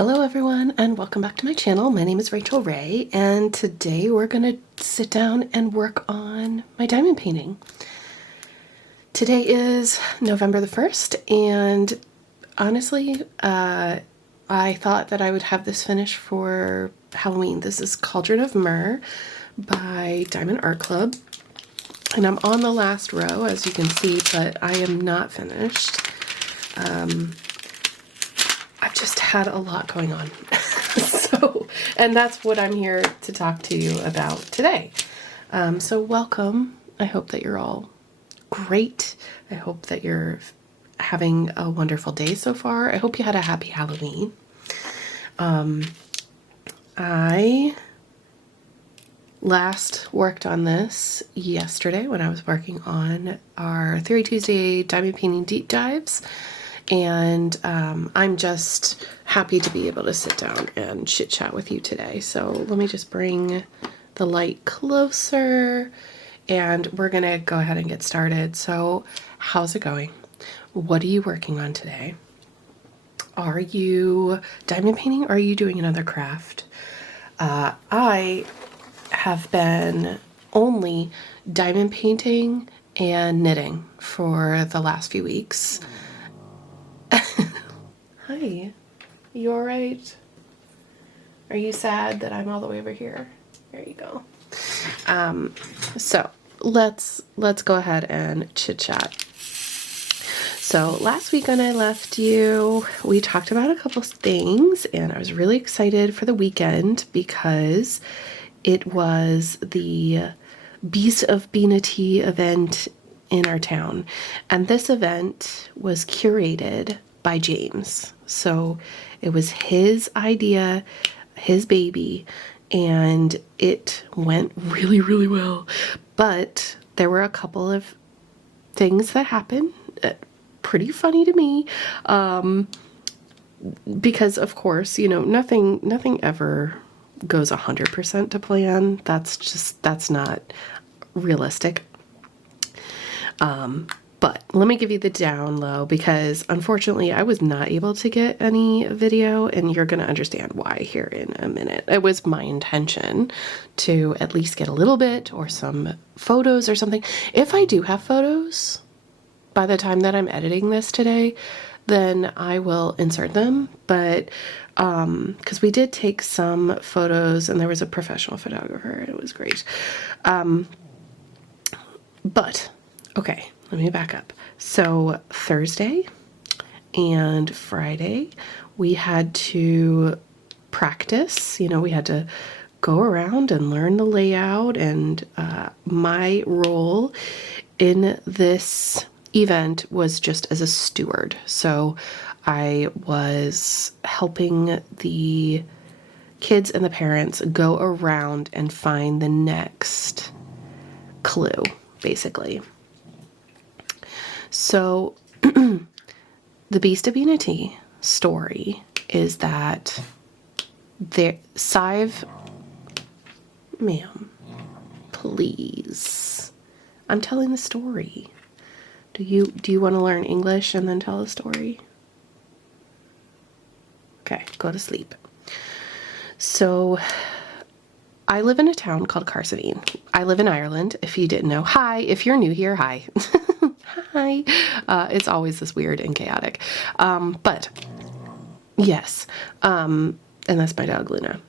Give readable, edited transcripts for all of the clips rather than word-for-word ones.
Hello everyone and welcome back to my channel. My name is Rachel Ray and today we're going to sit down and work on my diamond painting. Today is November the 1st and honestly I thought that I would have this finished for Halloween. This is Cauldron of Myrrh by Diamond Art Club and I'm on the last row as you can see, but I am not finished. I've just had a lot going on. And that's what I'm here to talk to you about today. So welcome. I hope that you're all great. I hope that you're having a wonderful day so far. I hope you had a happy Halloween. I last worked on this yesterday when I was working on our Theory Tuesday diamond painting deep dives. And I'm just happy to be able to sit down and chit chat with you today. So let me just bring the light closer and we're gonna go ahead and get started. So how's it going? What are you working on today? Are you diamond painting or are you doing another craft? I have been only diamond painting and knitting for the last few weeks. Hi, you all right? Are you sad that I'm all the way over here? There you go. So let's go ahead and chit chat. So last week when I left you, we talked about a couple of things and I was really excited for the weekend because it was the Beast of Beanity event in our town. And this event was curated by James. So it was his idea, his baby, and it went really, really well. But there were a couple of things that happened, pretty funny to me, because of course, you know, nothing ever goes 100% to plan. That's not realistic. But let me give you the down low because unfortunately I was not able to get any video and you're going to understand why here in a minute. It was my intention to at least get a little bit or some photos or something. If I do have photos by the time that I'm editing this today, then I will insert them. But because we did take some photos and there was a professional photographer and it was great. But okay, let me back up. So Thursday and Friday, we had to practice. You know, we had to go around and learn the layout. And my role in this event was just as a steward. So I was helping the kids and the parents go around and find the next clue, basically. So the Beast of Beanity story is that Sive, ma'am, please. I'm telling the story. Do you want to learn English and then tell the story? Okay, go to sleep. So I live in a town called Carsavine. I live in Ireland, if you didn't know. Hi, if you're new here, hi. Hi. It's always this weird and chaotic. But yes, and that's my dog, Luna.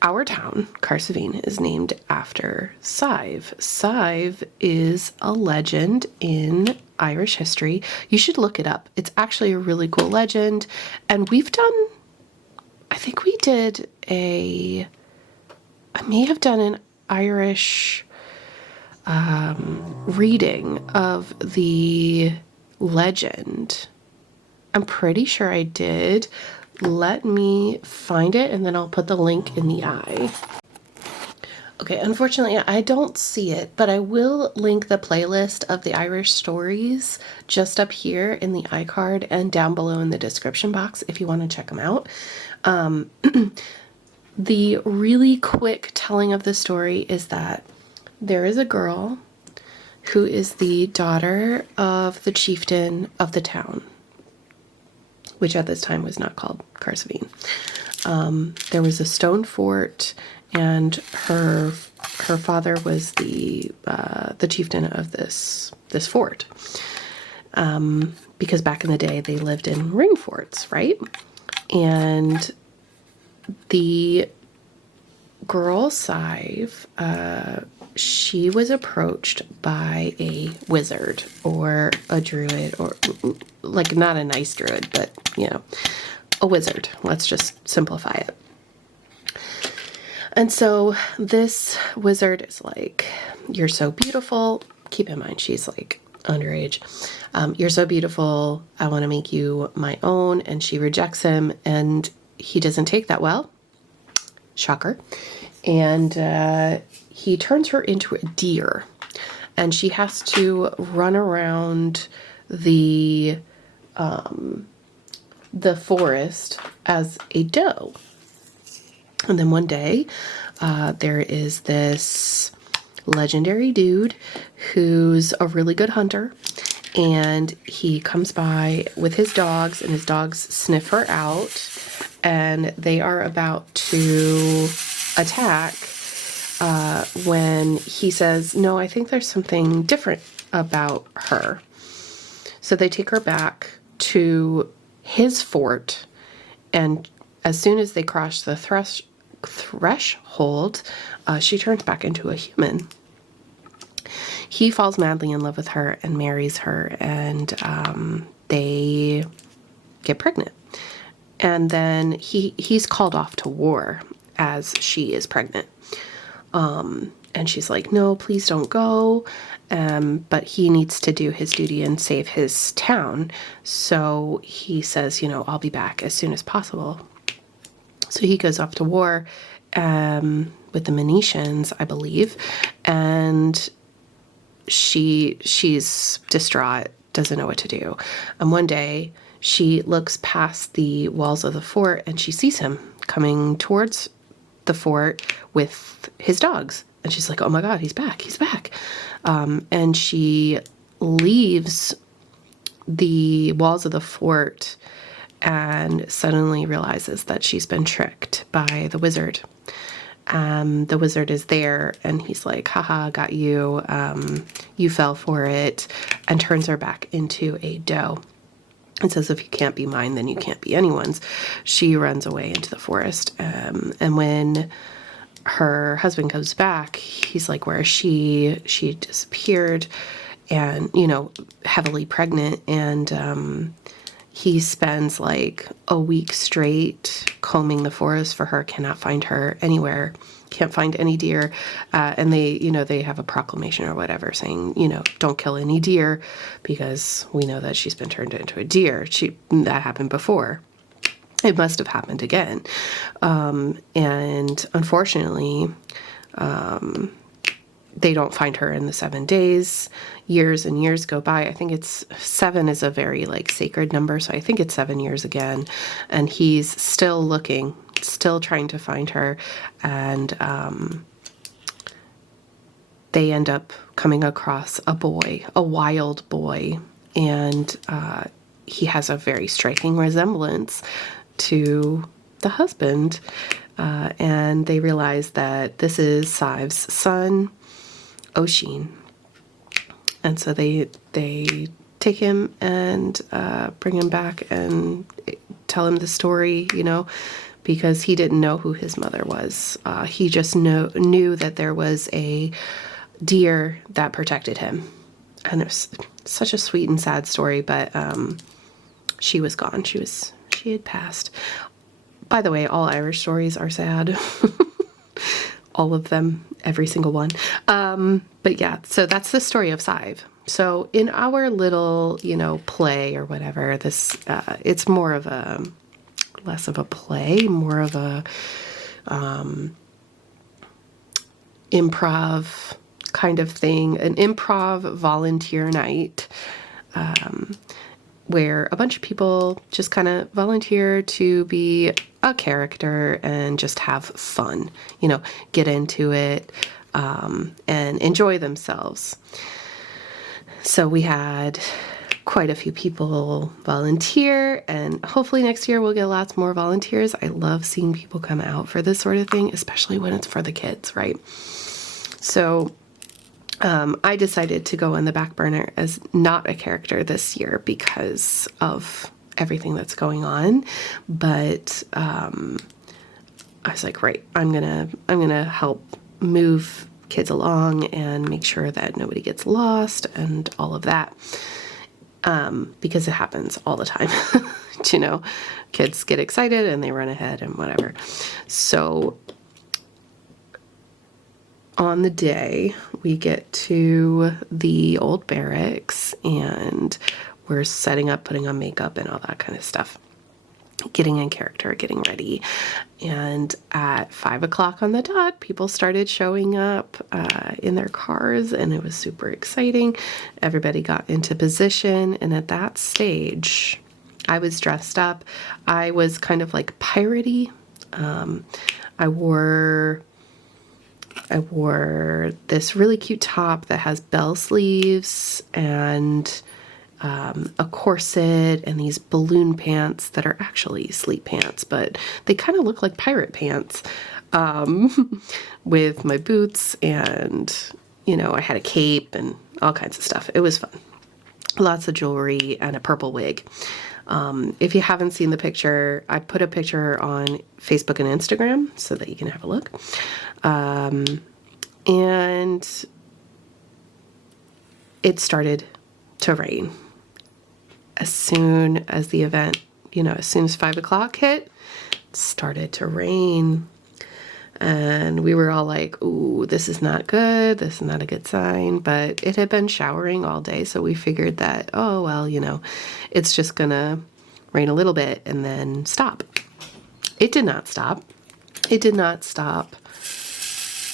Our town, Carsavine, is named after Sive. Sive is a legend in Irish history. You should look it up. It's actually a really cool legend. And we've done, I think we did I may have done an Irish reading of the legend. I'm pretty sure I did. Let me find it and then I'll put the link in the eye. Okay, unfortunately I don't see it, but I will link the playlist of the Irish stories just up here in the iCard and down below in the description box if you want to check them out. The really quick telling of the story is that there is a girl who is the daughter of the chieftain of the town, which at this time was not called Karsavine. There was a stone fort, and her father was the chieftain of this fort. Because back in the day they lived in ring forts, right? And the girl Sive, she was approached by a wizard or a druid, or like not a nice druid, but you know, a wizard. Let's just simplify it. And so this wizard is like, "You're so beautiful." Keep in mind, she's like underage. "You're so beautiful. I want to make you my own." And she rejects him, and he doesn't take that well. Shocker. And he turns her into a deer, and she has to run around the forest as a doe. And then one day, there is this legendary dude who's a really good hunter, and he comes by with his dogs, and his dogs sniff her out, and they are about to attack when he says, "No, I think there's something different about her." So they take her back to his fort, and as soon as they cross the threshold, she turns back into a human. He falls madly in love with her and marries her, and they get pregnant. And then he's called off to war as she is pregnant. And she's like, "No, please don't go." But he needs to do his duty and save his town. So he says, "I'll be back as soon as possible." So he goes off to war with the Menetians, I believe. And she's distraught, doesn't know what to do. And one day she looks past the walls of the fort, and she sees him coming towards the fort with his dogs. And she's like, "Oh my God, he's back, he's back." And she leaves the walls of the fort and suddenly realizes that she's been tricked by the wizard. The wizard is there, and he's like, "Haha, got you. You fell for it," and turns her back into a doe. And says, "If you can't be mine, then you can't be anyone's." She runs away into the forest. And when her husband comes back, he's like, "Where is she?" She disappeared, and, heavily pregnant. And he spends like a week straight combing the forest for her, cannot find her anywhere, can't find any deer. And they have a proclamation or whatever saying, "Don't kill any deer," because we know that she's been turned into a deer. That happened before. It must have happened again. And unfortunately, they don't find her in the 7 days. Years and years go by. I think 7 is a very sacred number. So I think it's 7 years again. And he's still looking, still trying to find her. And they end up coming across a boy, a wild boy. And he has a very striking resemblance to the husband. And they realize that this is Sive's son, Oshin. And so they take him and bring him back and tell him the story, because he didn't know who his mother was. He just knew that there was a deer that protected him. And it was such a sweet and sad story, but she was gone. She had passed. By the way, all Irish stories are sad. All of them, every single one. But yeah, so that's the story of Sive. So in our little, play or whatever, this, it's more of less of a play, more of a improv kind of thing, an improv volunteer night, where a bunch of people just kind of volunteer to be a character and just have fun, get into it, and enjoy themselves. So we had quite a few people volunteer, and hopefully next year we'll get lots more volunteers. I love seeing people come out for this sort of thing, especially when it's for the kids, right? So I decided to go on the back burner as not a character this year because of everything that's going on. But I was like, right, I'm gonna help move kids along and make sure that nobody gets lost and all of that. Because it happens all the time. You know, kids get excited and they run ahead and whatever. So on the day, we get to the old barracks and we're setting up, putting on makeup and all that kind of stuff. Getting in character, getting ready. And at 5 o'clock on the dot, people started showing up in their cars, and it was super exciting. Everybody got into position, and at that stage, I was dressed up. I was kind of like piratey. I wore this really cute top that has bell sleeves and a corset and these balloon pants that are actually sleep pants, but they kind of look like pirate pants, with my boots, and, you know, I had a cape and all kinds of stuff. It was fun. Lots of jewelry and a purple wig. If you haven't seen the picture, I put a picture on Facebook and Instagram so that you can have a look. And it started to rain. As soon as the event, you know, as soon as 5 o'clock hit, it started to rain. And we were all like, ooh, this is not good. This is not a good sign. But it had been showering all day, so we figured that, oh, well, you know, it's just gonna rain a little bit and then stop. It did not stop. It did not stop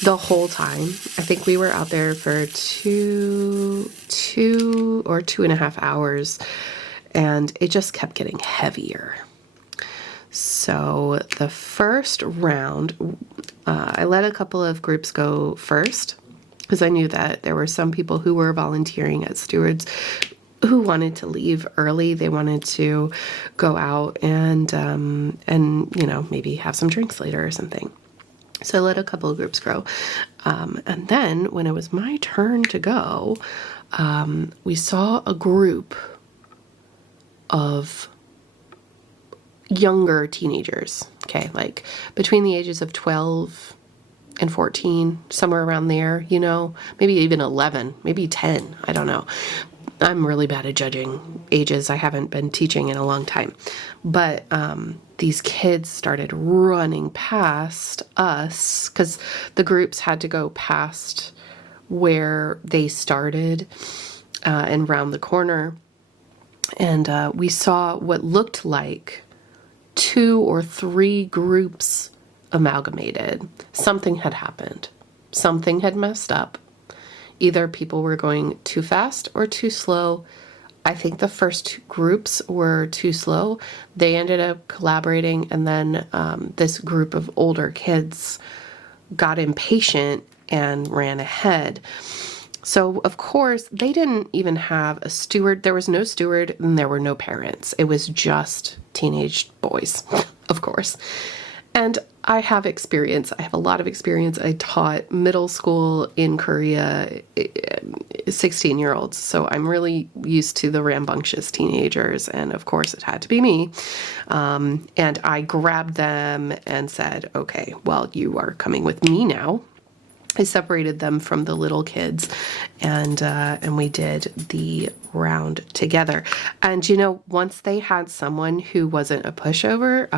the whole time. I think we were out there for two or 2.5 hours, and it just kept getting heavier. So the first round, I let a couple of groups go first because I knew that there were some people who were volunteering as stewards who wanted to leave early. They wanted to go out and you know, maybe have some drinks later or something. So I let a couple of groups go. And then when it was my turn to go, we saw a group of younger teenagers, okay, like between the ages of 12 and 14, somewhere around there, you know, maybe even 11, maybe 10, I don't know. I'm really bad at judging ages. I haven't been teaching in a long time. But these kids started running past us because the groups had to go past where they started and round the corner. And we saw what looked like 2 or 3 groups amalgamated. Something had happened. Something had messed up. Either people were going too fast or too slow. I think the first 2 groups were too slow. They ended up collaborating, and then this group of older kids got impatient and ran ahead. So, of course, they didn't even have a steward. There was no steward and there were no parents. It was just teenage boys, of course. And I have experience. I have a lot of experience. I taught middle school in Korea, 16-year-olds. So I'm really used to the rambunctious teenagers. And of course, it had to be me. And I grabbed them and said, okay, well, you are coming with me now. I separated them from the little kids, and we did the round together. And, you know, once they had someone who wasn't a pushover,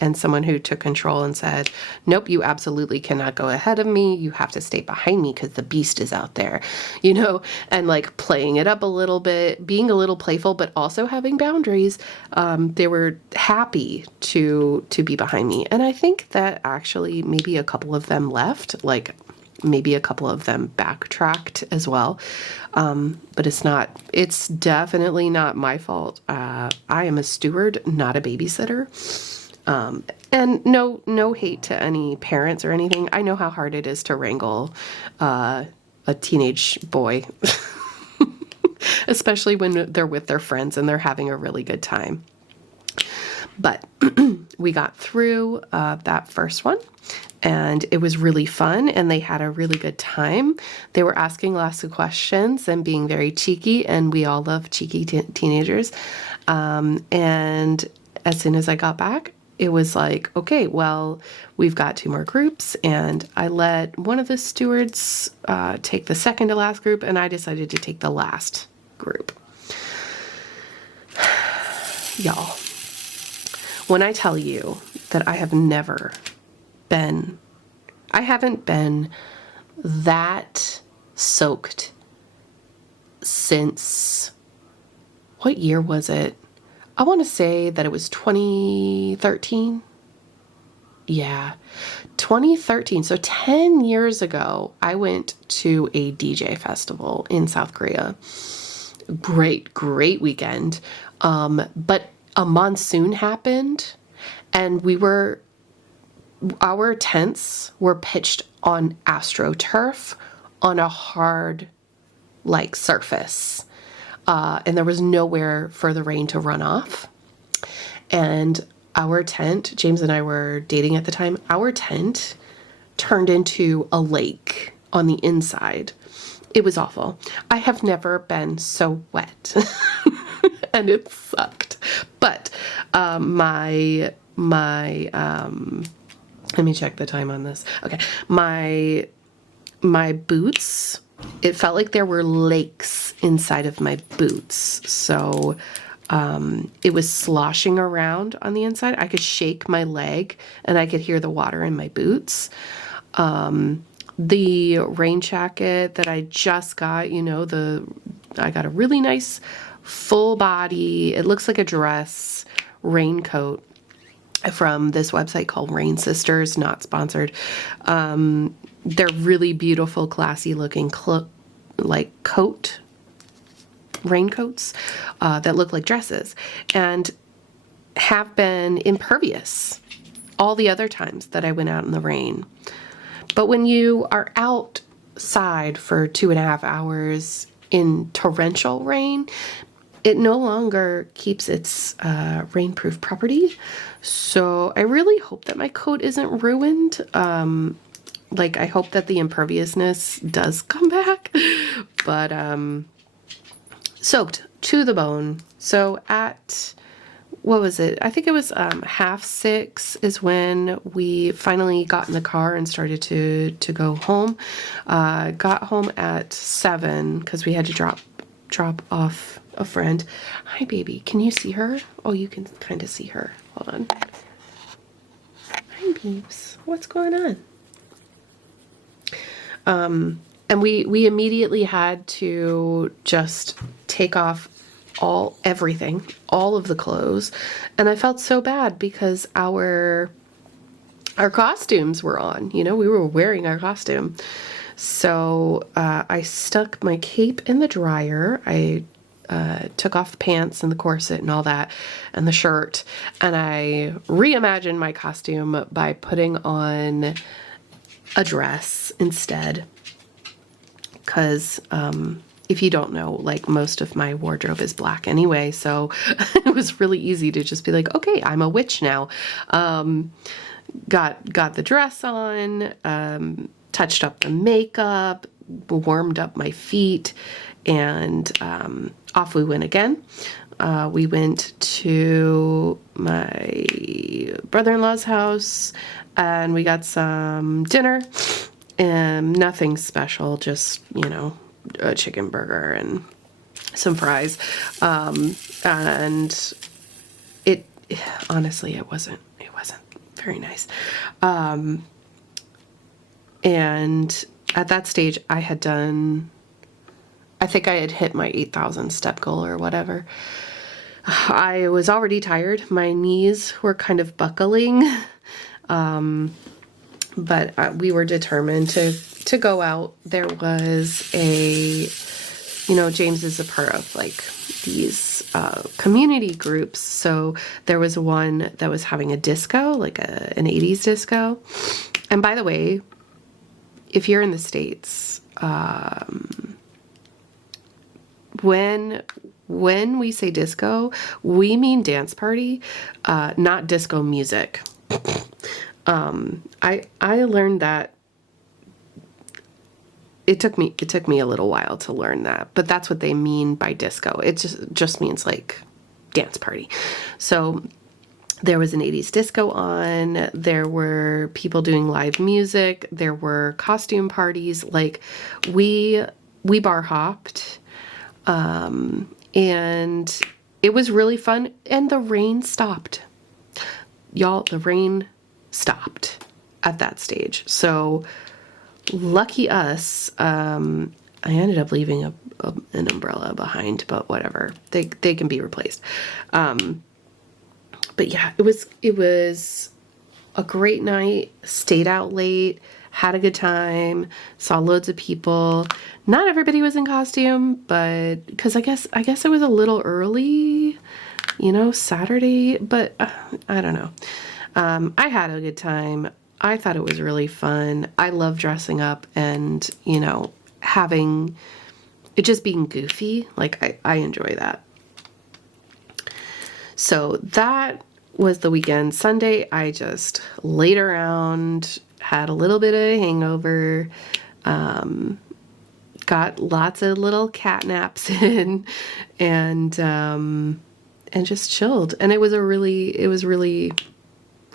and someone who took control and said, nope, you absolutely cannot go ahead of me. You have to stay behind me because the beast is out there, you know, and like playing it up a little bit, being a little playful, but also having boundaries. They were happy to be behind me. And I think that actually maybe a couple of them left, like maybe a couple of them backtracked as well. But it's definitely not my fault. I am a steward, not a babysitter. And no hate to any parents or anything. I know how hard it is to wrangle a teenage boy. especially when they're with their friends and they're having a really good time. But we got through that first one, and it was really fun, and they had a really good time. They were asking lots of questions and being very cheeky, and we all love cheeky teenagers. And as soon as I got back, it was like, okay, well, we've got 2 more groups, and I let one of the stewards take the second to last group, and I decided to take the last group. Y'all, when I tell you that I haven't been that soaked since, what year was it? I want to say that it was 2013. Yeah, 2013. So 10 years ago, I went to a DJ festival in South Korea. Great weekend. But a monsoon happened, and our tents were pitched on AstroTurf on a hard, surface. And there was nowhere for the rain to run off. And our tent, James and I were dating at the time, our tent turned into a lake on the inside. It was awful. I have never been so wet. And it sucked. But let me check the time on this. Okay. My boots, it felt like there were lakes inside of my boots. So it was sloshing around on the inside. I could shake my leg and I could hear the water in my boots. The rain jacket that I just got, I got a really nice full body, it looks like a dress, raincoat from this website called Rain Sisters, not sponsored. They're really beautiful, classy looking raincoats that look like dresses, and have been impervious all the other times that I went out in the rain. But when you are outside for 2.5 hours in torrential rain, it no longer keeps its rainproof property. So I really hope that my coat isn't ruined. I hope that the imperviousness does come back. But soaked to the bone. So at, what was it? I think it was 5:30 is when we finally got in the car and started to go home. Got home at 7 because we had to drop off a friend. Hi, baby. Can you see her? Oh, you can kind of see her. Hold on. Hi, beeps. What's going on? And we immediately had to just take off everything, all of the clothes. And I felt so bad because our costumes were on, we were wearing our costume. So I stuck my cape in the dryer. I took off the pants and the corset and all that and the shirt. And I reimagined my costume by putting on a dress instead. Because if you don't know, most of my wardrobe is black anyway. So it was really easy to just be like, okay, I'm a witch now. Got the dress on, touched up the makeup, warmed up my feet, and off we went again. We went to my brother-in-law's house and we got some dinner, and nothing special, just, a chicken burger and some fries. And it honestly, it wasn't very nice. And at that stage I think I had hit my 8,000 step goal or whatever. I was already tired. My knees were kind of buckling. But we were determined to go out. There was James is a part of these community groups. So there was one that was having a disco, an 80s disco. And by the way, if you're in the States, when we say disco, we mean dance party, not disco music. I learned that. It took me a little while to learn that, but that's what they mean by disco. It just means like dance party. So there was an 80s disco on, there were people doing live music, there were costume parties, like we bar hopped, and it was really fun, and the rain stopped. Y'all, the rain stopped at that stage. So lucky us. I ended up leaving an umbrella behind, but whatever. They can be replaced. But yeah, it was a great night. Stayed out late, had a good time, saw loads of people. Not everybody was in costume, but because I guess it was a little early, Saturday. But I don't know. I had a good time. I thought it was really fun. I love dressing up and, having it just being goofy. Like I enjoy that. So that was the weekend. Sunday, I just laid around, had a little bit of a hangover, got lots of little cat naps in, and just chilled. And it was really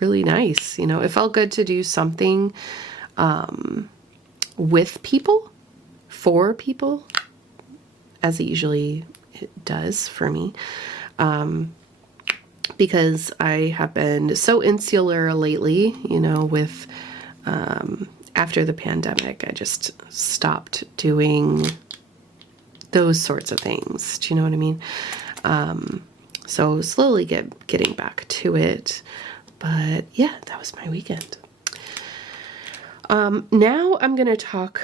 nice. It felt good to do something with people, for people, as it usually does for me. Because I have been so insular lately, with after the pandemic, I just stopped doing those sorts of things. Do you know what I mean? So slowly getting back to it. But yeah, that was my weekend. Now I'm going to talk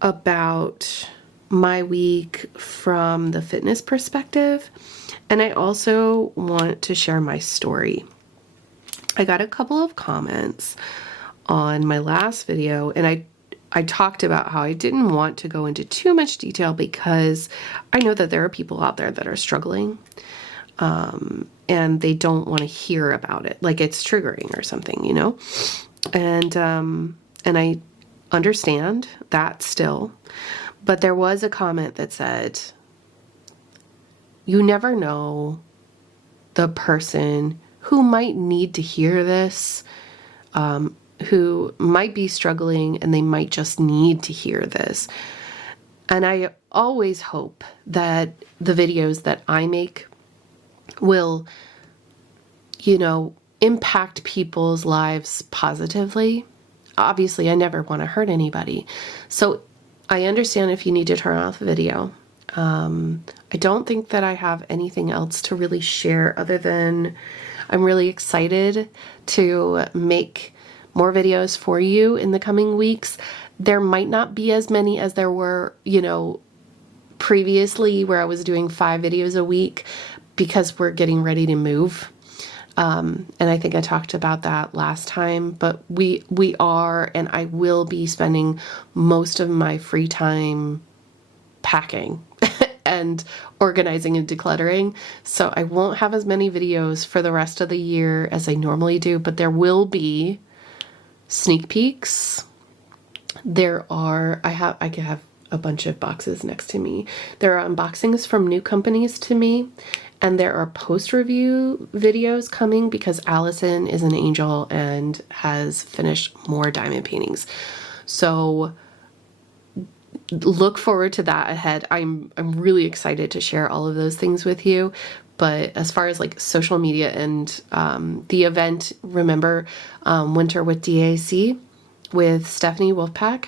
about my week from the fitness perspective. And I also want to share my story. I got a couple of comments on my last video, and I talked about how I didn't want to go into too much detail because I know that there are people out there that are struggling, and they don't want to hear about it, like it's triggering or something, and I understand that still, but there was a comment that said, you never know the person who might need to hear this, who might be struggling and they might just need to hear this. And I always hope that the videos that I make will, impact people's lives positively. Obviously, I never want to hurt anybody. So I understand if you need to turn off the video. I don't think that I have anything else to really share other than I'm really excited to make more videos for you in the coming weeks. There might not be as many as there were, previously, where I was doing 5 videos a week because we're getting ready to move. And I think I talked about that last time, but we are, and I will be spending most of my free time packing and organizing and decluttering. So I won't have as many videos for the rest of the year as I normally do, but there will be sneak peeks. I can have a bunch of boxes next to me. There are unboxings from new companies to me, and there are post-review videos coming because Allison is an angel and has finished more diamond paintings. So look forward to that ahead. I'm really excited to share all of those things with you. But as far as like social media and the event, remember Winter with DAC with Stephanie Wolfpack.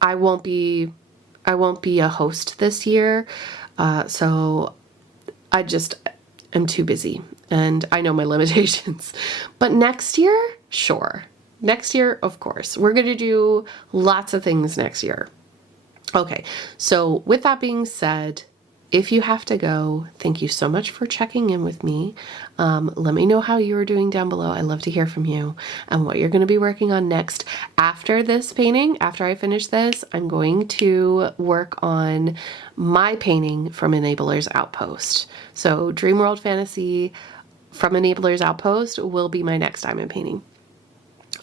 I won't be a host this year, so I just am too busy, and I know my limitations. But next year, sure. Next year, of course. We're going to do lots of things next year. Okay, so with that being said, if you have to go, thank you so much for checking in with me. Let me know how you are doing down below. I love to hear from you and what you're going to be working on next. After this painting, after I finish this, I'm going to work on my painting from Enabler's Outpost. So Dream World Fantasy from Enabler's Outpost will be my next diamond painting.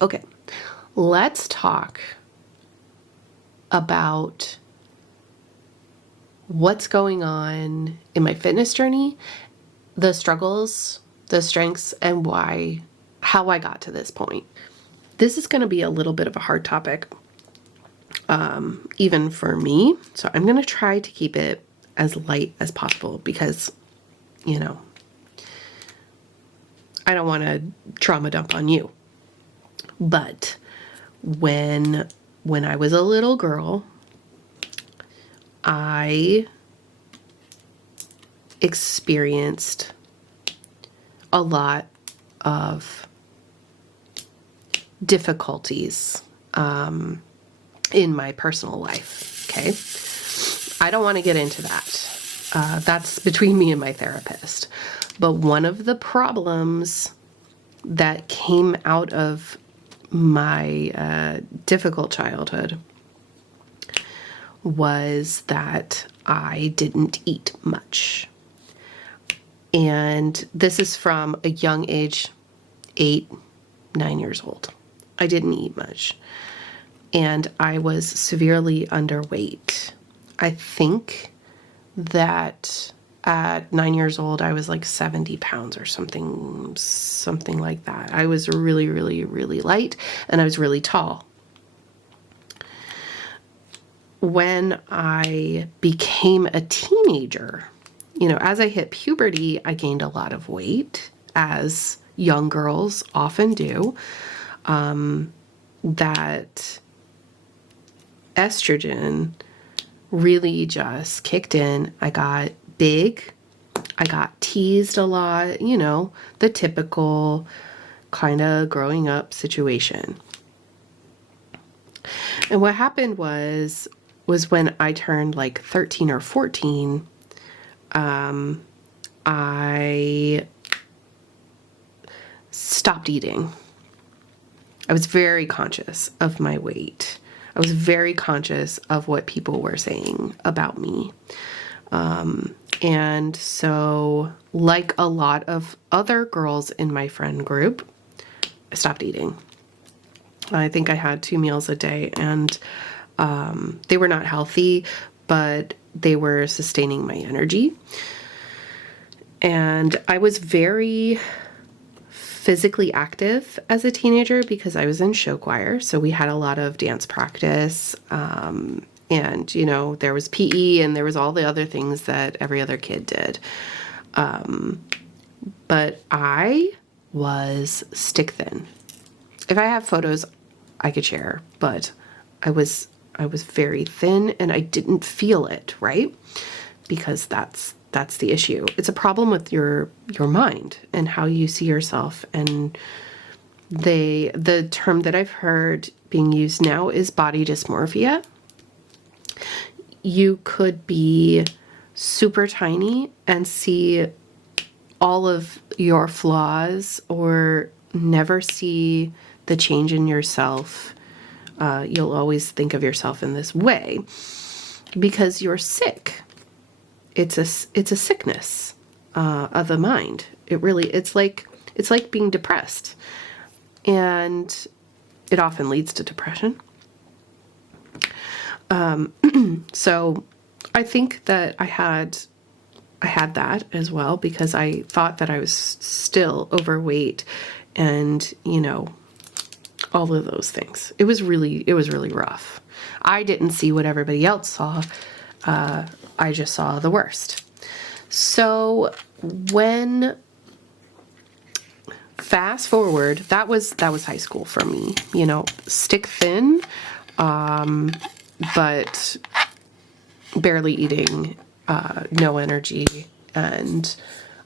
Okay, let's talk about what's going on in my fitness journey, the struggles, the strengths, and how I got to this point. This is going to be a little bit of a hard topic, even for me. So I'm going to try to keep it as light as possible because, you know, I don't want to trauma dump on you. But when I was a little girl, I experienced a lot of difficulties in my personal life, okay? I don't want to get into that. That's between me and my therapist. But one of the problems that came out of my difficult childhood was that I didn't eat much. And this is from a young age, 8, 9 years old. I didn't eat much. And I was severely underweight. I think that at 9 years old, I was like 70 pounds or something like that. I was really, really, really light, and I was really tall. When I became a teenager, you know, as I hit puberty, I gained a lot of weight, as young girls often do. That estrogen really just kicked in. I got big. I got teased a lot, you know, the typical kind of growing up situation. And what happened was when I turned like 13 or 14, I stopped eating. I was very conscious of my weight. I was very conscious of what people were saying about me. And so, like a lot of other girls in my friend group, I stopped eating. I think I had 2 meals a day, and they were not healthy, but they were sustaining my energy. And I was very physically active as a teenager because I was in show choir. So we had a lot of dance practice. And, you know, there was PE and there was all the other things that every other kid did. But I was stick thin. If I have photos, I could share, but I was very thin and I didn't feel it, right? Because that's the issue. It's a problem with your mind and how you see yourself. And the term that I've heard being used now is body dysmorphia. You could be super tiny and see all of your flaws or never see the change in yourself. You'll always think of yourself in this way because you're sick. It's a sickness of the mind. It's like being depressed, and it often leads to depression. So I think that I had that as well because I thought that I was still overweight, and you know, all of those things. It was really rough. I didn't see what everybody else saw. I just saw the worst. So when fast forward, that was high school for me, you know, stick thin, but barely eating, no energy. And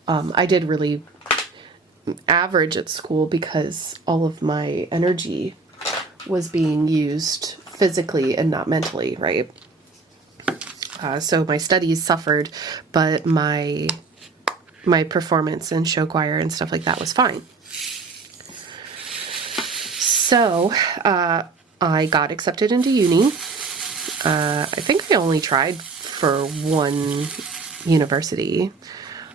I did really average at school because all of my energy was being used physically and not mentally, right? So my studies suffered, but my performance in show choir and stuff like that was fine. So I got accepted into uni. I think I only tried for one university.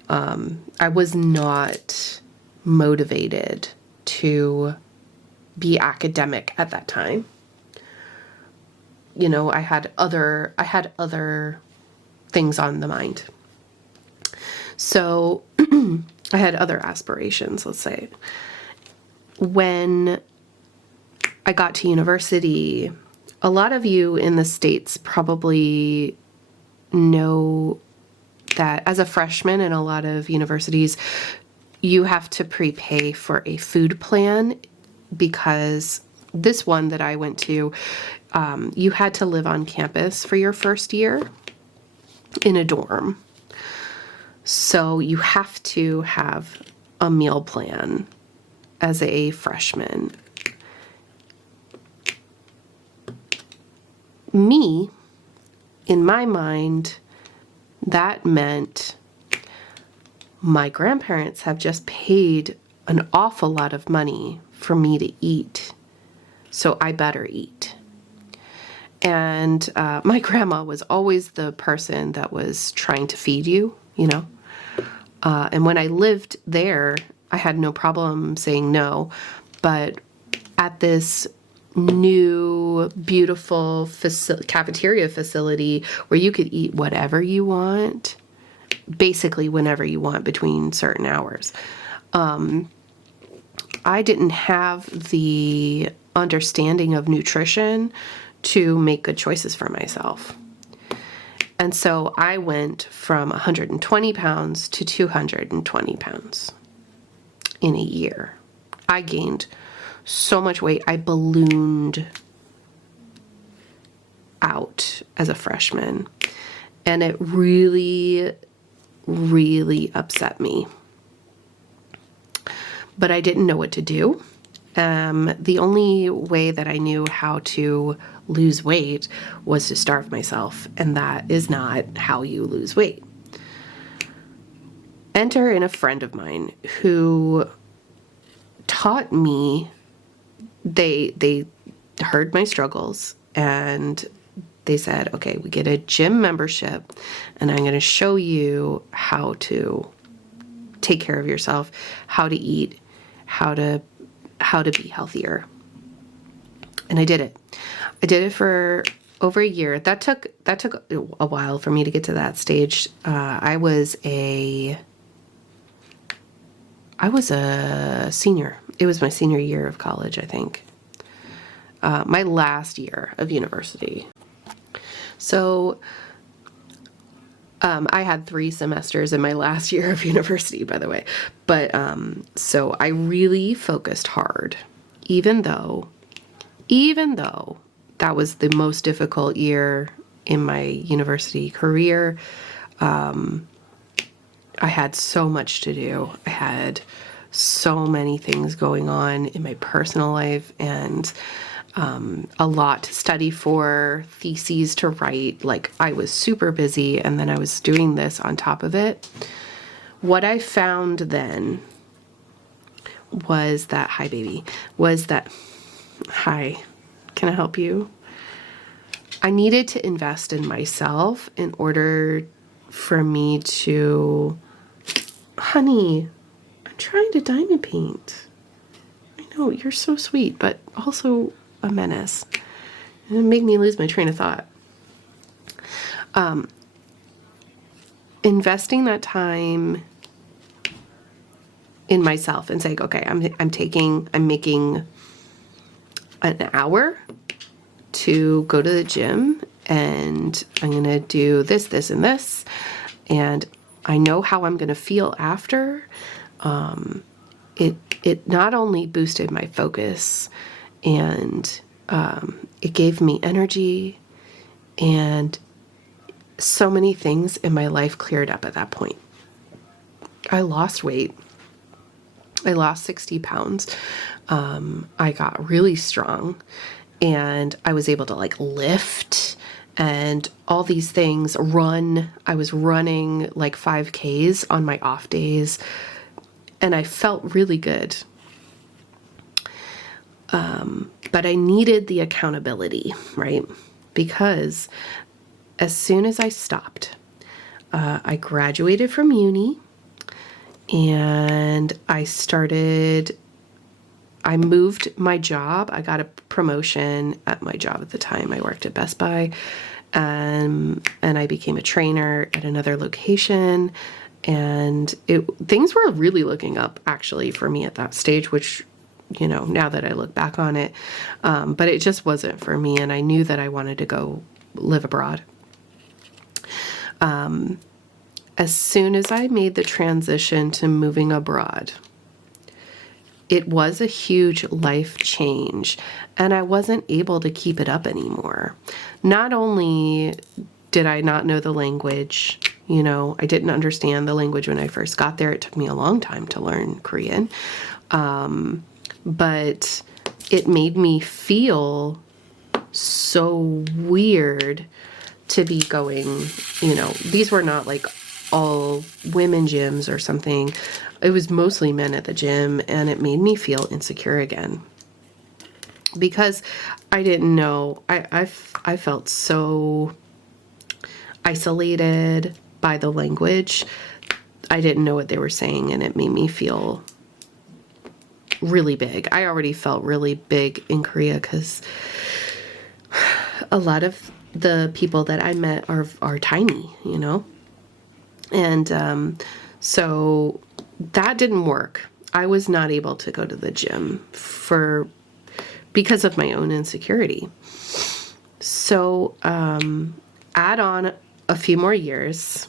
I was not motivated to be academic at that time. You know, I had other things on the mind. So I had other aspirations, let's say. When I got to university, a lot of you in the States probably know that as a freshman in a lot of universities, you have to prepay for a food plan, because this one that I went to, you had to live on campus for your first year in a dorm. So you have to have a meal plan as a freshman. Me, in my mind, that meant my grandparents have just paid an awful lot of money for me to eat, so I better eat. And my grandma was always the person that was trying to feed you, you know. And when I lived there, I had no problem saying no. But at this new, beautiful cafeteria facility where you could eat whatever you want, basically whenever you want between certain hours, I didn't have the understanding of nutrition to make good choices for myself. And so I went from 120 pounds to 220 pounds in a year. I gained so much weight. I ballooned out as a freshman. And it really, really upset me. But I didn't know what to do. The only way that I knew how to lose weight was to starve myself, and that is not how you lose weight. Enter in a friend of mine who taught me, they heard my struggles, and they said, okay, we get a gym membership, and I'm going to show you how to take care of yourself, how to eat, how to be healthier. And I did it. I did it for over a year. That took a while for me to get to that stage. I was a senior. It was my senior year of college, I think. My last year of university. So I had 3 semesters in my last year of university, by the way. But so I really focused hard, even though that was the most difficult year in my university career. I had so much to do. I had so many things going on in my personal life, and a lot to study for, theses to write. Like, I was super busy, and then I was doing this on top of it. What I found then was that, hi baby, hi, can I help you? I needed to invest in myself in order for me to, honey, I'm trying to diamond paint. I know, you're so sweet, but also a menace. It made me lose my train of thought. Investing that time in myself and saying, okay, I'm making an hour to go to the gym, and I'm going to do this, this, and this. And I know how I'm going to feel after. It not only boosted my focus, and it gave me energy, and so many things in my life cleared up at that point. I lost weight. I lost 60 pounds. I got really strong, and I was able to like lift and all these things. I was running like 5Ks on my off days, and I felt really good. But I needed the accountability, right? Because as soon as I stopped, I graduated from uni, and I moved my job. I got a promotion at my job at the time. I worked at Best Buy, and I became a trainer at another location. And things were really looking up actually for me at that stage, which, now that I look back on it, but it just wasn't for me. And I knew that I wanted to go live abroad. As soon as I made the transition to moving abroad, it was a huge life change, and I wasn't able to keep it up anymore. Not only did I not know the language, I didn't understand the language when I first got there. It took me a long time to learn Korean. But it made me feel so weird to be going, these were not like all women gyms or something. It was mostly men at the gym, and it made me feel insecure again because I didn't know. I felt so isolated by the language. I didn't know what they were saying, and it made me feel really big. I already felt really big in Korea because a lot of the people that I met are tiny, and so that didn't work. I was not able to go to the gym because of my own insecurity. So add on a few more years,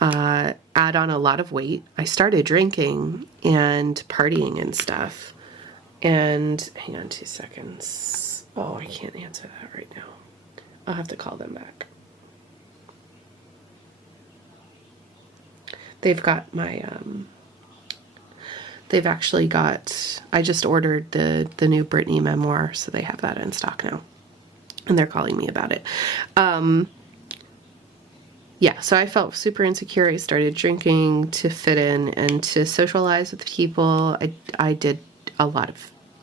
add on a lot of weight. I started drinking and partying and stuff. And hang on 2 seconds. Oh, I can't answer that right now. I'll have to call them back. They've got they've actually got, I just ordered the new Britney memoir, so they have that in stock now. And they're calling me about it. Yeah, so I felt super insecure. I started drinking to fit in and to socialize with people. I did a lot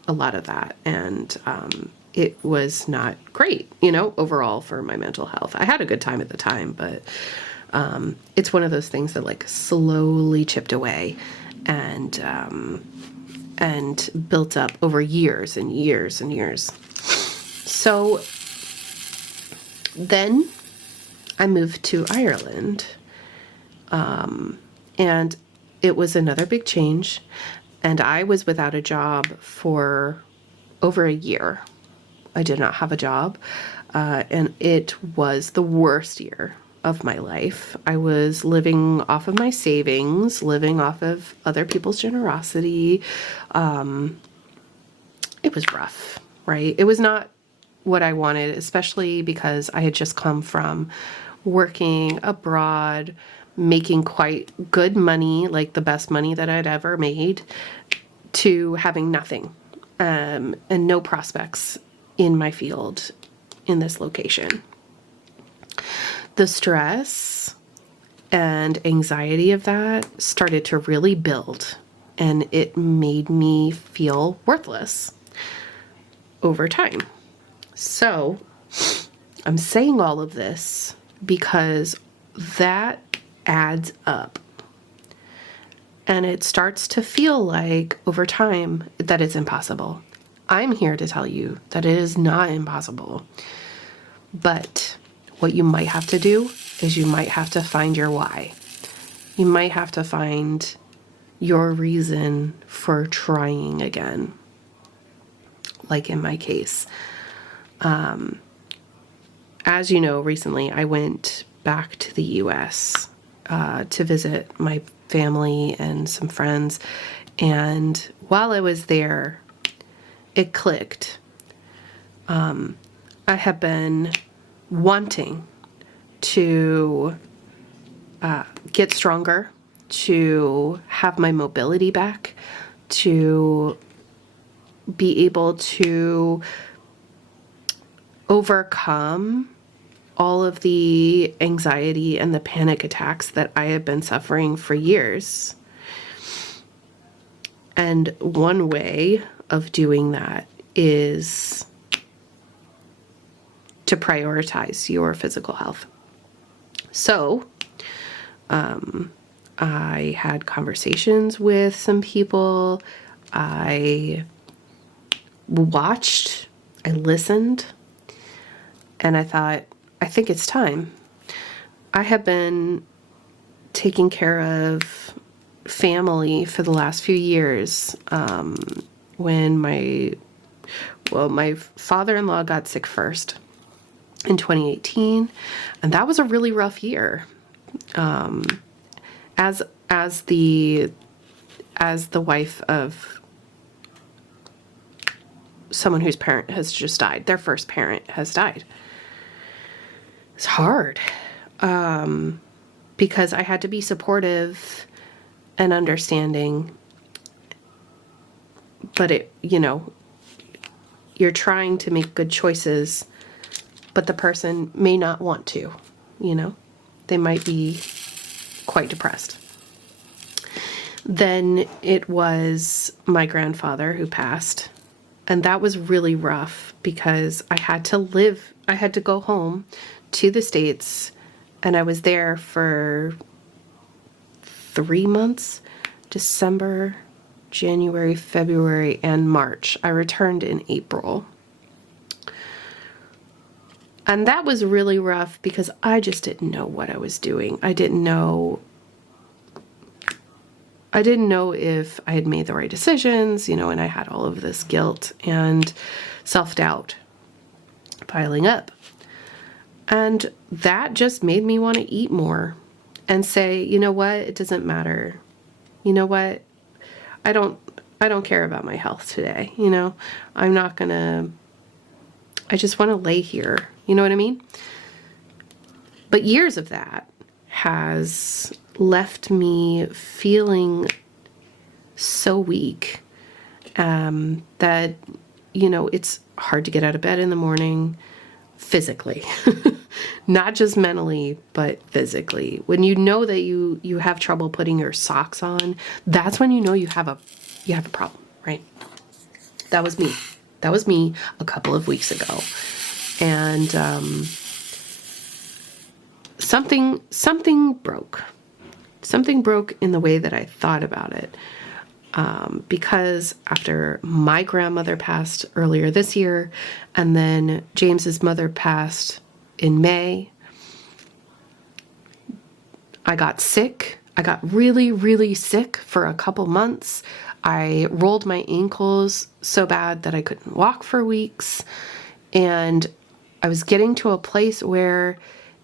of that, and it was not great, overall for my mental health. I had a good time at the time, but it's one of those things that like slowly chipped away and built up over years and years and years. So then I moved to Ireland, and it was another big change, and I was without a job for over a year. I did not have a job, and it was the worst year of my life. I was living off of my savings, living off of other people's generosity. It was rough, right? It was not what I wanted, especially because I had just come from working abroad, making quite good money, like the best money that I'd ever made, to having nothing, and no prospects in my field in this location. The stress and anxiety of that started to really build, and it made me feel worthless over time. So I'm saying all of this because that adds up. And it starts to feel like over time that it's impossible. I'm here to tell you that it is not impossible. But what you might have to do is you might have to find your why. You might have to find your reason for trying again. Like in my case. As you know, recently I went back to the US to visit my family and some friends. And while I was there, it clicked. I have been wanting to get stronger, to have my mobility back, to be able to overcome all of the anxiety and the panic attacks that I have been suffering for years. And one way of doing that is to prioritize your physical health. So, I had conversations with some people. I watched, I listened, and I thought, I think it's time. I have been taking care of family for the last few years. When my father-in-law got sick first in 2018, and that was a really rough year. As the wife of someone whose parent has just died, their first parent has died. It's hard, because I had to be supportive and understanding, but you're trying to make good choices, but the person may not want to, they might be quite depressed. Then it was my grandfather who passed, and that was really rough because I had to go home to the States, and I was there for 3 months, December, January, February, and March. I returned in April. And that was really rough because I just didn't know what I was doing. I didn't know if I had made the right decisions, and I had all of this guilt and self-doubt piling up. And that just made me want to eat more and say, you know what, it doesn't matter. You know what, I don't care about my health today. I just want to lay here. You know what I mean? But years of that has left me feeling so weak, that, it's hard to get out of bed in the morning physically, not just mentally, but physically. When you know that you have trouble putting your socks on, that's when you know you have a problem, right? That was me. That was me a couple of weeks ago. And something broke. Something broke in the way that I thought about it. Because after my grandmother passed earlier this year, and then James's mother passed in May, I got sick. I got really, really sick for a couple months. I rolled my ankles so bad that I couldn't walk for weeks. And I was getting to a place where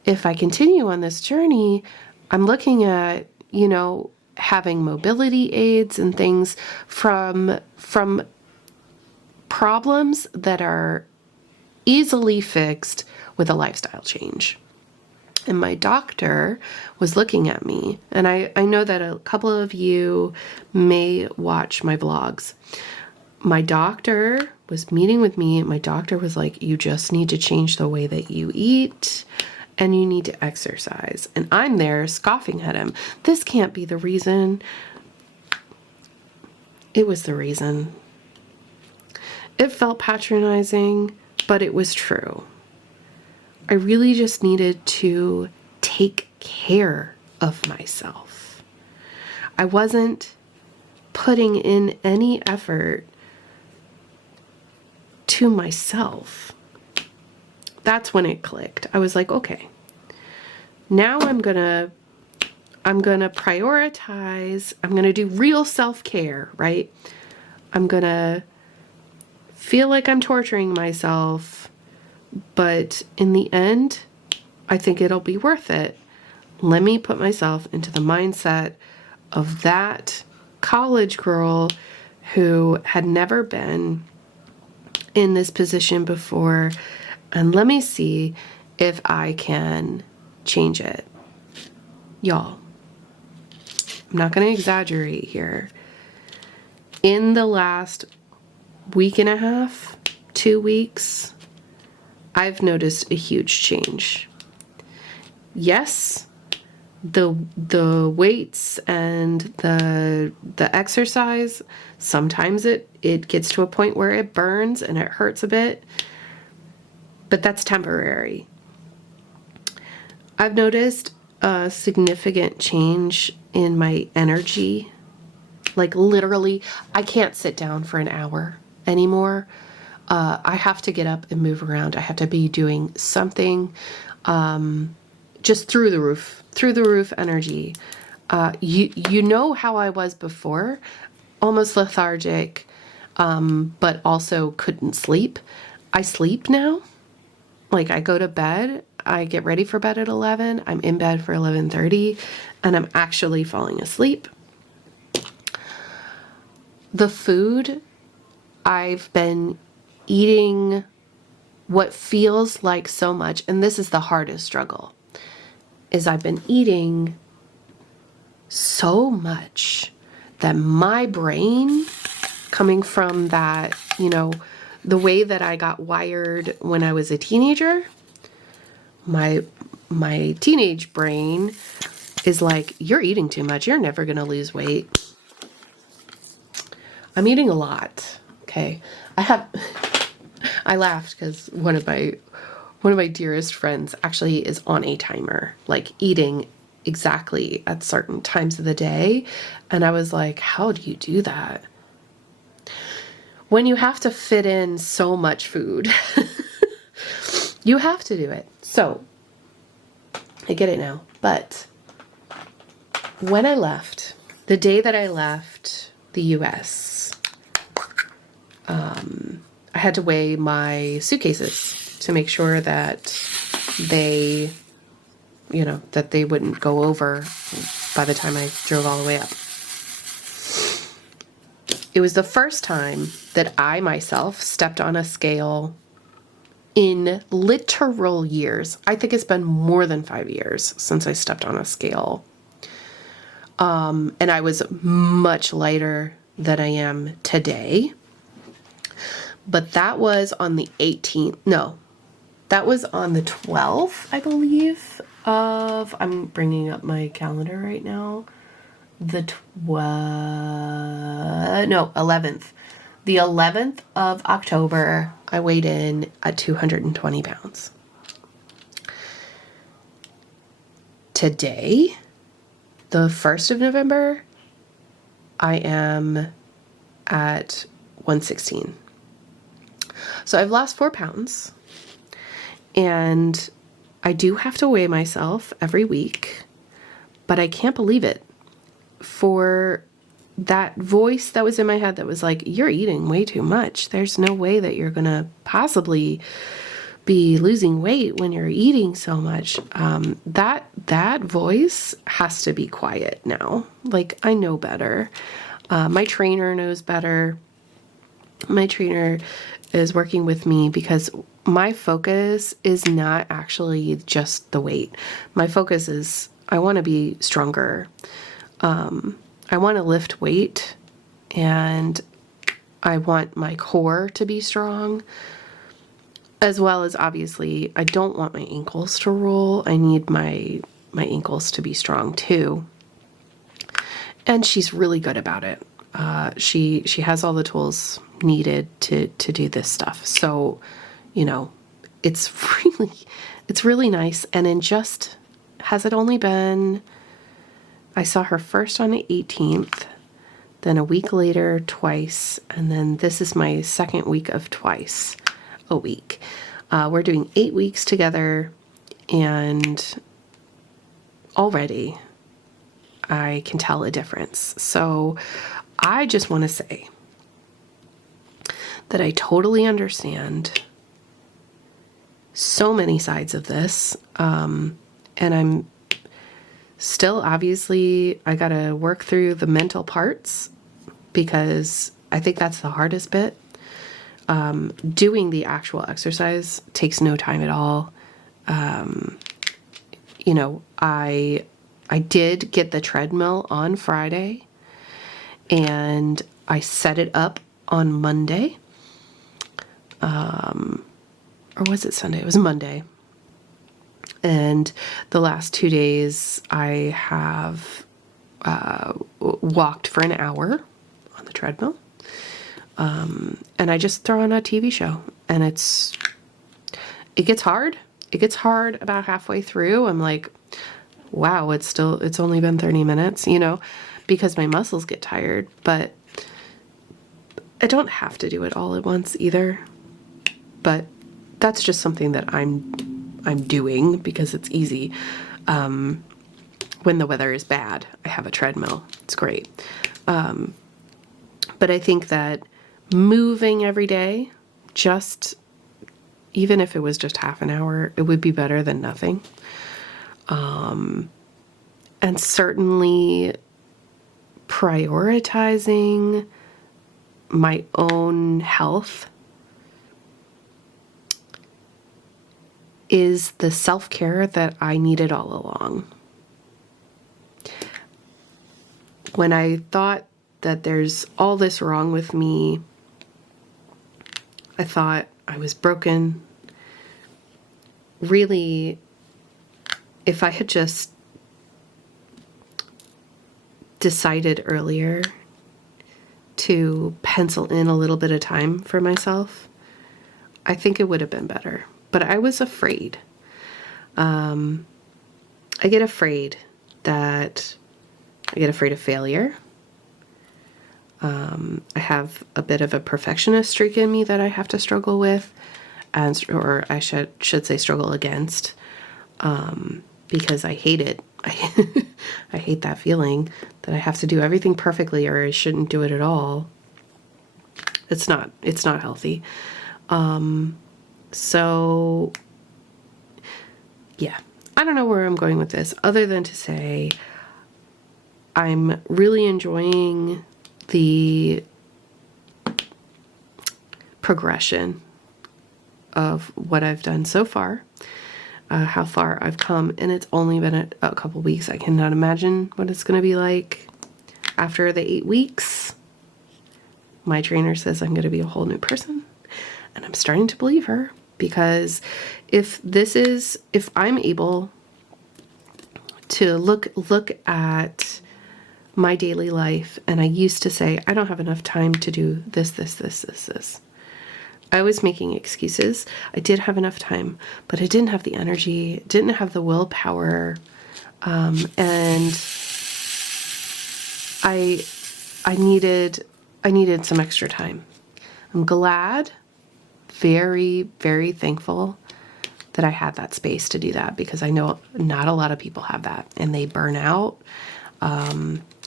if I continue on this journey, I'm looking at, having mobility aids and things from problems that are easily fixed with a lifestyle change. And my doctor was looking at me, and I know that a couple of you may watch my vlogs. My doctor was meeting with me, and my doctor was like, you just need to change the way that you eat, and you need to exercise. And I'm there scoffing at him. This can't be the reason. It was the reason. It felt patronizing, but it was true. I really just needed to take care of myself. I wasn't putting in any effort to myself. That's when it clicked. I was like, okay, now I'm gonna prioritize. I'm gonna do real self-care, right? I'm gonna feel like I'm torturing myself, but in the end, I think it'll be worth it. Let me put myself into the mindset of that college girl who had never been in this position before, and let me see if I can change it. Y'all, I'm not going to exaggerate here. In the last week and a half, 2 weeks, I've noticed a huge change. yes, the weights and the exercise, sometimes it gets to a point where it burns and it hurts a bit, but that's temporary. I've noticed a significant change in my energy. Like literally, I can't sit down for an hour anymore. I have to get up and move around. I have to be doing something, just through the roof energy. You know how I was before, almost lethargic, but also couldn't sleep. I sleep now. Like I go to bed, I get ready for bed at 11, I'm in bed for 11:30, and I'm actually falling asleep. The food, I've been eating what feels like so much, and this is the hardest struggle, is I've been eating so much that my brain, coming from that, the way that I got wired when I was a teenager, my teenage brain is like, you're eating too much, you're never gonna lose weight. I'm eating a lot, okay? I laughed because one of my dearest friends actually is on a timer, like eating exactly at certain times of the day. And I was like, how do you do that? When you have to fit in so much food, you have to do it. So I get it now. But when I left, the day that I left the US, I had to weigh my suitcases to make sure that they, that they wouldn't go over by the time I drove all the way up. It was the first time that I myself stepped on a scale in literal years. I think it's been more than 5 years since I stepped on a scale. And I was much lighter than I am today. But that was on the 18th. No, that was on the 12th, I believe, I'm bringing up my calendar right now. The 11th. The 11th of October, I weighed in at 220 pounds. Today, the 1st of November, I am at 116. So I've lost 4 pounds, and I do have to weigh myself every week, but I can't believe it. For that voice that was in my head that was like, you're eating way too much. There's no way that you're going to possibly be losing weight when you're eating so much. That voice has to be quiet now. Like, I know better. My trainer knows better. My trainer is working with me because my focus is not actually just the weight. My focus is I want to be stronger. I want to lift weight, and I want my core to be strong, as well as obviously I don't want my ankles to roll. I need my ankles to be strong too. And she's really good about it. She has all the tools needed to do this stuff. So, it's really nice. And has it only been, I saw her first on the 18th, then a week later twice, and then this is my second week of twice a week. We're doing 8 weeks together, and already I can tell a difference. So I just want to say that I totally understand so many sides of this, and I'm still, obviously, I got to work through the mental parts, because I think that's the hardest bit. Doing the actual exercise takes no time at all. I did get the treadmill on Friday, and I set it up on Monday. Or was it Sunday? It was Monday. And the last 2 days I have walked for an hour on the treadmill. And I just throw on a TV show, and it gets hard. It gets hard about halfway through. I'm like, wow, it's only been 30 minutes, because my muscles get tired, but I don't have to do it all at once either. But that's just something that I'm doing because it's easy. When the weather is bad, I have a treadmill. It's great. But I think that moving every day, even if it was just half an hour, it would be better than nothing. And certainly prioritizing my own health is the self-care that I needed all along. When I thought that there's all this wrong with me, I thought I was broken. Really, if I had just decided earlier to pencil in a little bit of time for myself, I think it would have been better. But I was afraid. I get afraid of failure. I have a bit of a perfectionist streak in me that I have to struggle with, or I should say struggle against, because I hate it. I hate that feeling that I have to do everything perfectly, or I shouldn't do it at all. It's not healthy. So yeah, I don't know where I'm going with this other than to say I'm really enjoying the progression of what I've done so far, how far I've come, and it's only been a couple weeks. I cannot imagine what it's going to be like after the 8 weeks. My trainer says I'm going to be a whole new person, and I'm starting to believe her, because if I'm able to look at my daily life, and I used to say, I don't have enough time to do this. I was making excuses. I did have enough time, but I didn't have the energy, didn't have the willpower, and I needed some extra time. I'm glad, very, very thankful that I had that space to do that, because I know not a lot of people have that, and they burn out.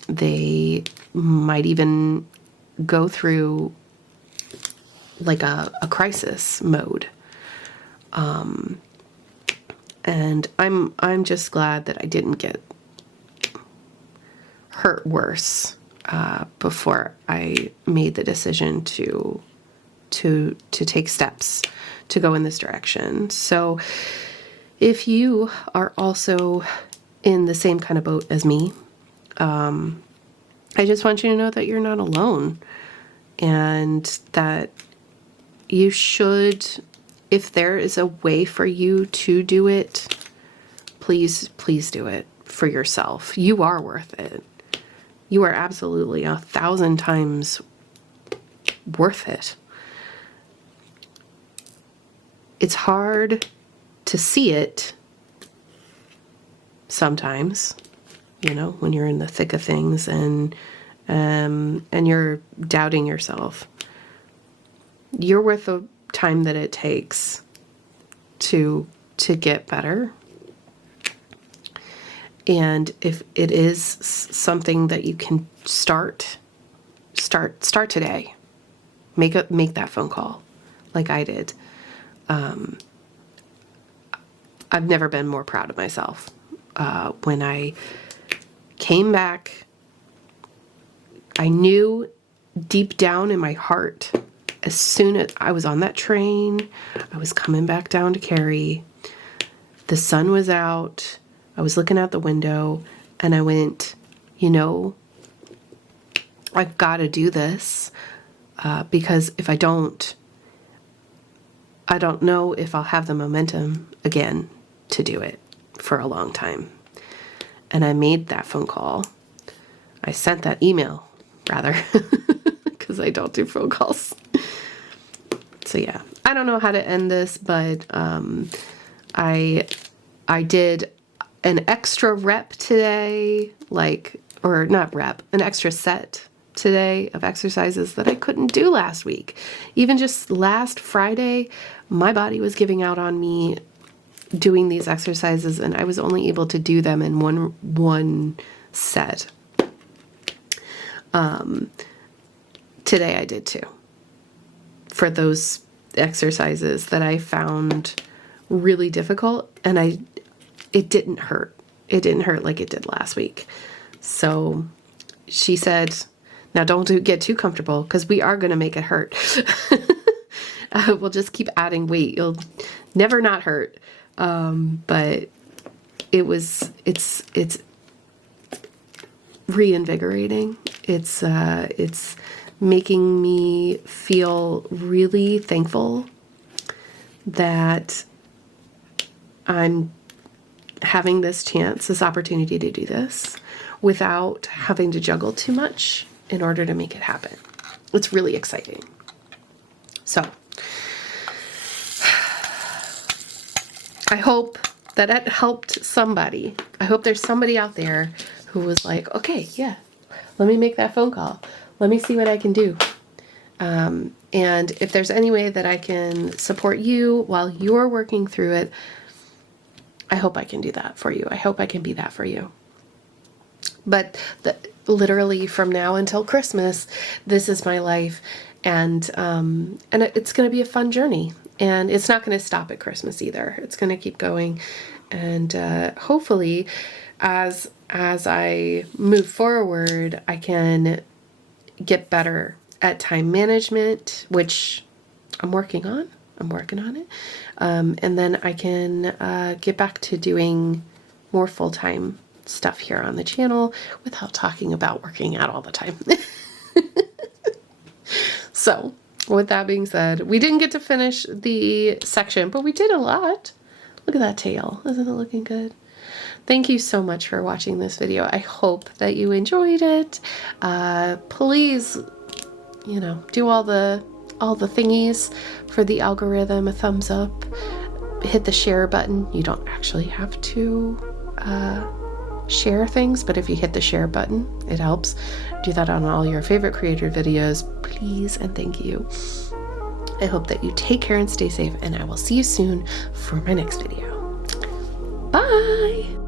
They might even go through like a crisis mode. And I'm just glad that I didn't get hurt worse before I made the decision to take steps to go in this direction. So if you are also in the same kind of boat as me, I just want you to know that you're not alone, and that you should, if there is a way for you to do it, please do it for yourself. You are worth it. You are absolutely 1,000 times worth it. It's hard to see it sometimes, when you're in the thick of things and you're doubting yourself. You're worth the time that it takes to get better. And if it is something that you can start today. Make that phone call like I did. I've never been more proud of myself. When I came back, I knew deep down in my heart, as soon as I was on that train, I was coming back down to Cary, the sun was out, I was looking out the window, and I went, I've got to do this, because if I don't know if I'll have the momentum again to do it for a long time. And I made that phone call. I sent that email, rather, because I don't do phone calls. So yeah, I don't know how to end this, but I did an extra rep today, or not rep, an extra set today of exercises that I couldn't do last week. Even just last Friday, my body was giving out on me doing these exercises, and I was only able to do them in one set. Today I did 2 for those exercises that I found really difficult, and it didn't hurt. It didn't hurt like it did last week. So she said, now don't get too comfortable, because we are going to make it hurt. We'll just keep adding weight. You'll never not hurt. But it's reinvigorating. It's making me feel really thankful that I'm having this chance, this opportunity to do this without having to juggle too much in order to make it happen. It's really exciting. So I hope that it helped somebody. I hope there's somebody out there who was like, okay, yeah, let me make that phone call. Let me see what I can do. And if there's any way that I can support you while you're working through it, I hope I can do that for you. I hope I can be that for you. But literally from now until Christmas, this is my life. And it's going to be a fun journey. And it's not going to stop at Christmas either. It's going to keep going. And hopefully, as I move forward, I can get better at time management, which I'm working on. I'm working on it. And then I can get back to doing more full-time stuff here on the channel without talking about working out all the time. So, with that being said, we didn't get to finish the section, but we did a lot. Look at that tail. Isn't it looking good? Thank you so much for watching this video. I hope that you enjoyed it. Please, do all the thingies for the algorithm, a thumbs up, hit the share button. You don't actually have to share things, but if you hit the share button, it helps. Do that on all your favorite creator videos, please, and thank you. I hope that you take care and stay safe, and I will see you soon for my next video. Bye!